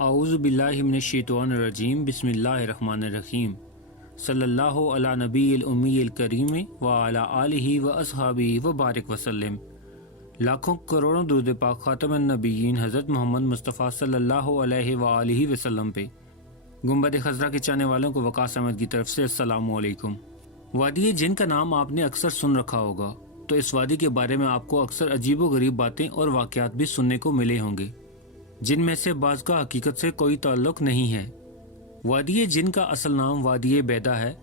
आऊज़ु बिल्लाहि मिनश शैतानिर रजीम बिस्मिल्लाहिर रहमानिर रहीम सल्लल्लाहु अला नबील उम्मील करीम व अला आलिहि व अस्हाबिहि व बारिक वसल्लम। लाखों करोड़ों दुरूद पाक खातमुन नबीयीन हज़रत मोहम्मद मुस्तफ़ा सल्लल्लाहु अलैहि व आलिहि वसल्लम पे। गुंबद खज़रा के चाहने वालों को वकास अहमद की तरफ से अस्सलामु अलैकुम। वादी जिन का नाम आपने अक्सर सुन रखा होगा, तो इस वादी के बारे में आपको अक्सर अजीबो गरीब बातें और वाक़यात भी सुनने को मिले होंगे, जिनमें से बाज़ का हकीकत से कोई ताल्लुक़ नहीं है। वादी जिन का असल नाम वादी बैदा है।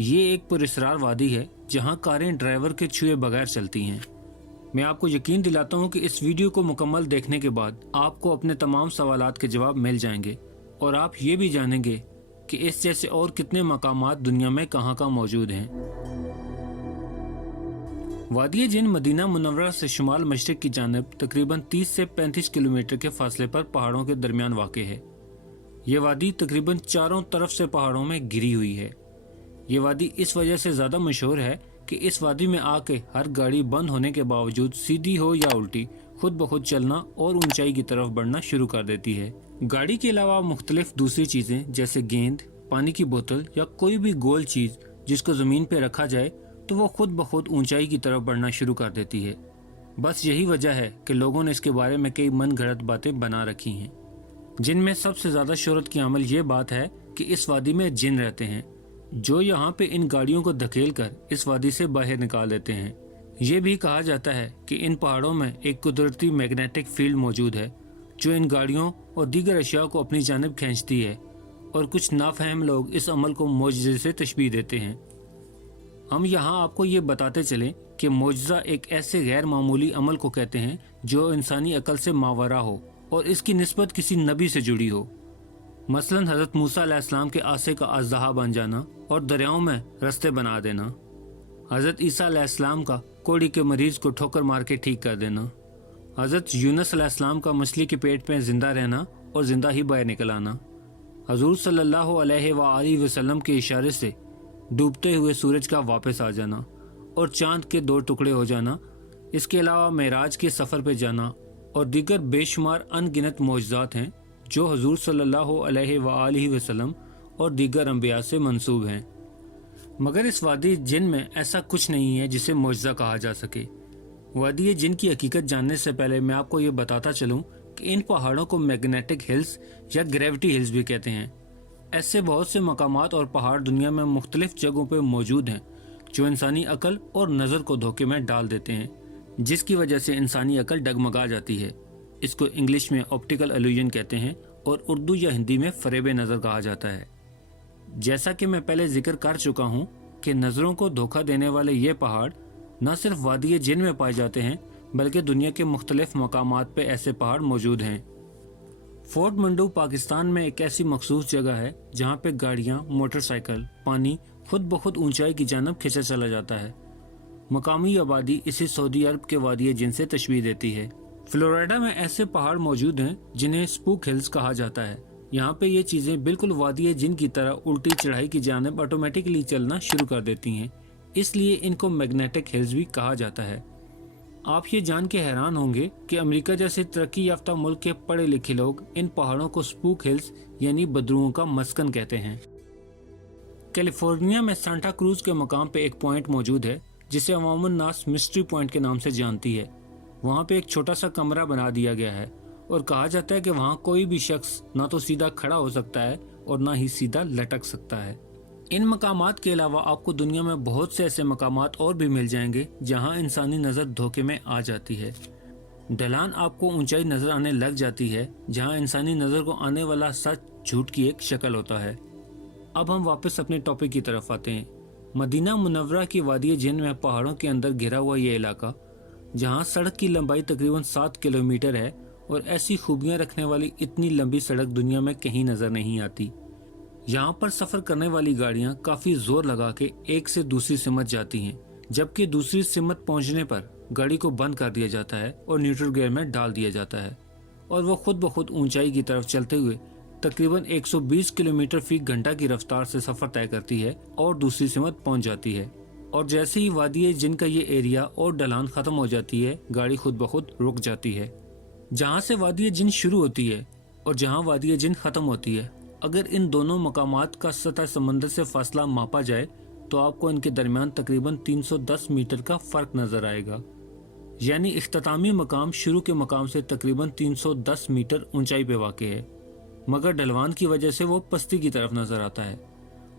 ये एक पुरस्रार वादी है जहाँ कारें ड्राइवर के छुए बगैर चलती हैं। मैं आपको यकीन दिलाता हूँ कि इस वीडियो को मुकम्मल देखने के बाद आपको अपने तमाम सवालात के जवाब मिल जाएंगे और आप ये भी जानेंगे कि इस जैसे और कितने मकामात दुनिया में कहाँ मौजूद हैं। वादी जिन मदीना मुनव्वरा से शुमाल मशरिक की जानिब तकरीबन 30 से 35 किलोमीटर के फासले पर पहाड़ों के दरमियान वाक़ है। ये वादी तकरीबन चारों तरफ से पहाड़ों में घिरी हुई है। ये वादी इस वजह से ज़्यादा मशहूर है कि इस वादी में आके हर गाड़ी बंद होने के बावजूद सीधी हो या उल्टी खुद ब खुद चलना और ऊंचाई की तरफ बढ़ना शुरू कर देती है। गाड़ी के अलावा मुख्तलिफ दूसरी चीज़ें जैसे गेंद, पानी की बोतल या कोई भी गोल चीज़ जिसको ज़मीन पर रखा जाए तो वो खुद ब खुद ऊंचाई की तरफ बढ़ना शुरू कर देती है। बस यही वजह है कि लोगों ने इसके बारे में कई मन गढ़ंत बातें बना रखी हैं, जिनमें सबसे ज़्यादा शोहरत की अमल ये बात है कि इस वादी में जिन रहते हैं, जो यहाँ पे इन गाड़ियों को धकेल कर इस वादी से बाहर निकाल देते हैं। ये भी कहा जाता है कि इन पहाड़ों में एक कुदरती मैग्नेटिक फील्ड मौजूद है जो इन गाड़ियों और दीगर अशिया को अपनी जानिब खींचती है, और कुछ नाफहम लोग इस अमल को मोजज़े से तशबीह देते हैं। हम यहाँ आपको ये बताते चलें कि मोजज़ा एक ऐसे गैर मामूली अमल को कहते हैं जो इंसानी अकल से मावरा हो और इसकी निस्बत किसी नबी से जुड़ी हो। मसलन हज़रत मूसा अलैहिस्सलाम के आसे का अज़दहा बन जाना और दरियाओं में रास्ते बना देना, हज़रत ईसा अलैहिस्सलाम का कोड़ी के मरीज़ को ठोकर मार के ठीक कर देना, हज़रत यूनुस अलैहिस्सलाम का मछली के पेट में ज़िंदा रहना और ज़िंदा ही बाहर निकल आना, हज़ूर सल्लल्लाहु अलैहि वसल्लम के इशारे से डूबते हुए सूरज का वापस आ जाना और चांद के 2 टुकड़े हो जाना। इसके अलावा मेराज के सफ़र पर जाना और दीगर बेशुमार अनगिनत मौजज़ात हैं जो हजूर सल्लल्लाहु अलैहि वसल्लम और दीगर अंबिया से मंसूब हैं। मगर इस वादी जिन में ऐसा कुछ नहीं है जिसे मौजज़ा कहा जा सके। वादी जिन की हकीकत जानने से पहले मैं आपको ये बताता चलूँ कि इन पहाड़ों को मैग्नेटिक हिल्स या ग्रेविटी हिल्स भी कहते हैं। ऐसे बहुत से मकामात और पहाड़ दुनिया में मुख्तलिफ जगहों पर मौजूद हैं जो इंसानी अकल और नज़र को धोखे में डाल देते हैं, जिसकी वजह से इंसानी अकल डगमगा जाती है। इसको इंग्लिश में ऑप्टिकल इल्यूजन कहते हैं और उर्दू या हिंदी में फरेब नज़र कहा जाता है। जैसा कि मैं पहले जिक्र कर चुका हूँ कि नज़रों को धोखा देने वाले ये पहाड़ न सिर्फ वादी जिन में पाए जाते हैं, बल्कि दुनिया के मुख्तलिफ मकामात पे ऐसे पहाड़ मौजूद हैं। फोर्ट मंडू पाकिस्तान में एक ऐसी मखसूस जगह है जहाँ पे गाड़ियाँ, मोटरसाइकिल, पानी खुद ब खुद ऊंचाई की जानब खिंचा चला जाता है। मकामी आबादी इसे सऊदी अरब के वादी जिन से तशबीह देती है। फ्लोरिडा में ऐसे पहाड़ मौजूद हैं जिन्हें स्पूक हिल्स कहा जाता है। यहाँ पे ये चीज़ें बिल्कुल वादी जिन की तरह उल्टी चढ़ाई की जानब ऑटोमेटिकली चलना शुरू कर देती हैं, इसलिए इनको मैग्नेटिक हिल्स भी कहा जाता है। आप ये जान के हैरान होंगे कि अमेरिका जैसे तरक्की याफ्ता मुल्क के पढ़े लिखे लोग इन पहाड़ों को स्पूक हिल्स यानी बदरुओं का मस्कन कहते हैं। कैलिफोर्निया में सांता क्रूज के मकाम पे एक पॉइंट मौजूद है जिसे अवामुन नास मिस्ट्री पॉइंट के नाम से जानती है। वहाँ पे एक छोटा सा कमरा बना दिया गया है और कहा जाता है कि वहाँ कोई भी शख्स ना तो सीधा खड़ा हो सकता है और ना ही सीधा लटक सकता है। इन मकामात के अलावा आपको दुनिया में बहुत से ऐसे मकामात और भी मिल जाएंगे जहाँ इंसानी नज़र धोखे में आ जाती है। ढलान आपको ऊंचाई नज़र आने लग जाती है जहाँ इंसानी नज़र को आने वाला सच झूठ की एक शक्ल होता है। अब हम वापस अपने टॉपिक की तरफ आते हैं। मदीना मुनव्वरा की वादी जिन में पहाड़ों के अंदर घिरा हुआ ये इलाका, जहाँ सड़क की लंबाई तकरीबन 7 किलोमीटर है और ऐसी खूबियाँ रखने वाली इतनी लंबी सड़क दुनिया में कहीं नज़र नहीं आती। यहाँ पर सफ़र करने वाली गाड़ियाँ काफ़ी ज़ोर लगा के एक से दूसरी सिमत जाती हैं, जबकि दूसरी सिमत पहुँचने पर गाड़ी को बंद कर दिया जाता है और न्यूट्रल गियर में डाल दिया जाता है और वो खुद ब खुद ऊंचाई की तरफ चलते हुए तकरीबन 120 किलोमीटर फी घंटा की रफ्तार से सफ़र तय करती है और दूसरी सिमत पहुँच जाती है। और जैसे ही वादी जिन का ये एरिया और ढलान ख़त्म हो जाती है, गाड़ी खुद ब खुद रुक जाती है। जहाँ से वादी जिन शुरू होती है और जहां वादी जिन ख़त्म होती है। अगर इन दोनों मकामात का सतह समंदर से फासला मापा जाए तो आपको इनके दरमियान तकरीबन 310 मीटर का फ़र्क नज़र आएगा। यानी इख्तितामी मकाम शुरू के मकाम से तकरीबन 310 मीटर ऊंचाई पे वाक़ है, मगर ढलवान की वजह से वो पस्ती की तरफ नज़र आता है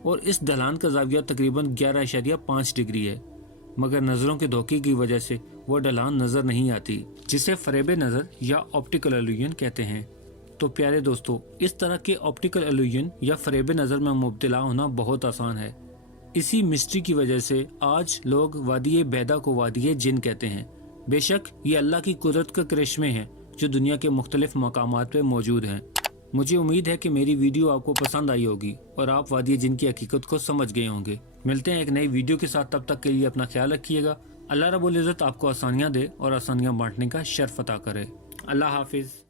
और इस ढलान का ज़ाविया तकरीबन 11.5 डिग्री है, मगर नज़रों के धोखे की वजह से वो ढलान नज़र नहीं आती, जिसे फ़रेब नज़र या ऑप्टिकल इल्यूजन कहते हैं। तो प्यारे दोस्तों, इस तरह के ऑप्टिकल इल्यूजन या फ़रेब नज़र में मुब्तला होना बहुत आसान है। इसी मिस्ट्री की वजह से आज लोग वादी बैदा को वादी जिन कहते हैं। बेशक ये अल्लाह की कुदरत का करिश्मे हैं जो दुनिया के मुख्तलिफ मकामात पे मौजूद हैं। मुझे उम्मीद है कि मेरी वीडियो आपको पसंद आई होगी और आप वादी जिन की हकीकत को समझ गए होंगे। मिलते हैं एक नई वीडियो के साथ, तब तक के लिए अपना ख्याल रखिएगा। अल्लाह रब्बुल इज़्ज़त आपको आसानियाँ दे और आसानियाँ बांटने का शर्फ अता करे। अल्लाह हाफिज़।